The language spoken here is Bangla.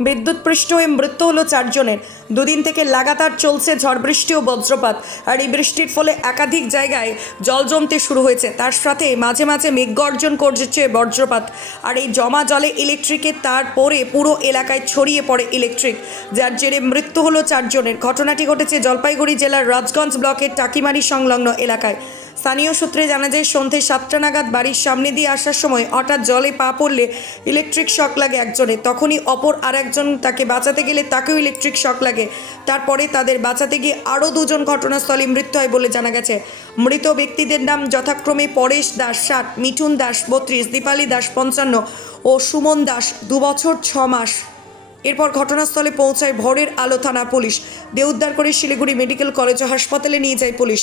বিদ্যুৎপৃষ্ট হয়ে মৃত্যু হলো চারজনের। দুদিন থেকে লাগাতার চলছে ঝড় বৃষ্টি ও বজ্রপাত। আর এই বৃষ্টির ফলে একাধিক জায়গায় জল জমতে শুরু হয়েছে। তার সাথে মাঝে মাঝে মেঘগর্জন করছে বজ্রপাত। আর এই জমা জলে ইলেকট্রিকের তার পরে পুরো এলাকায় ছড়িয়ে পড়ে ইলেকট্রিক। যার জেরে মৃত্যু হলো চারজনের। ঘটনাটি ঘটেছে জলপাইগুড়ি জেলার রাজগঞ্জ ব্লকের টাকিমারি সংলগ্ন এলাকায়। স্থানীয় সূত্রে জানা যায় সন্ধ্যে সাতটা নাগাদ বাড়ির সামনে দিয়ে আসার সময় হঠাৎ জলে পা পড়লে ইলেকট্রিক শক লাগে একজনের তখনই অপর আর একজন তাকে বাঁচাতে গেলে তাকেও ইলেকট্রিক শক লাগে। তারপরে তাদের বাঁচাতে গিয়ে আরও দুজন ঘটনাস্থলে মৃত্যু হয় বলে জানা গেছে। মৃত ব্যক্তিদের নাম যথাক্রমে পরেশ দাস ষাট, মিঠুন দাস বত্রিশ, দীপালি দাস পঞ্চান্ন ও সুমন দাস দু বছর ছ মাস। এরপর ঘটনাস্থলে পৌঁছায় ভোরের আলো থানা পুলিশ। দেহ উদ্ধার করে শিলিগুড়ি মেডিকেল কলেজ ও হাসপাতালে নিয়ে যায় পুলিশ।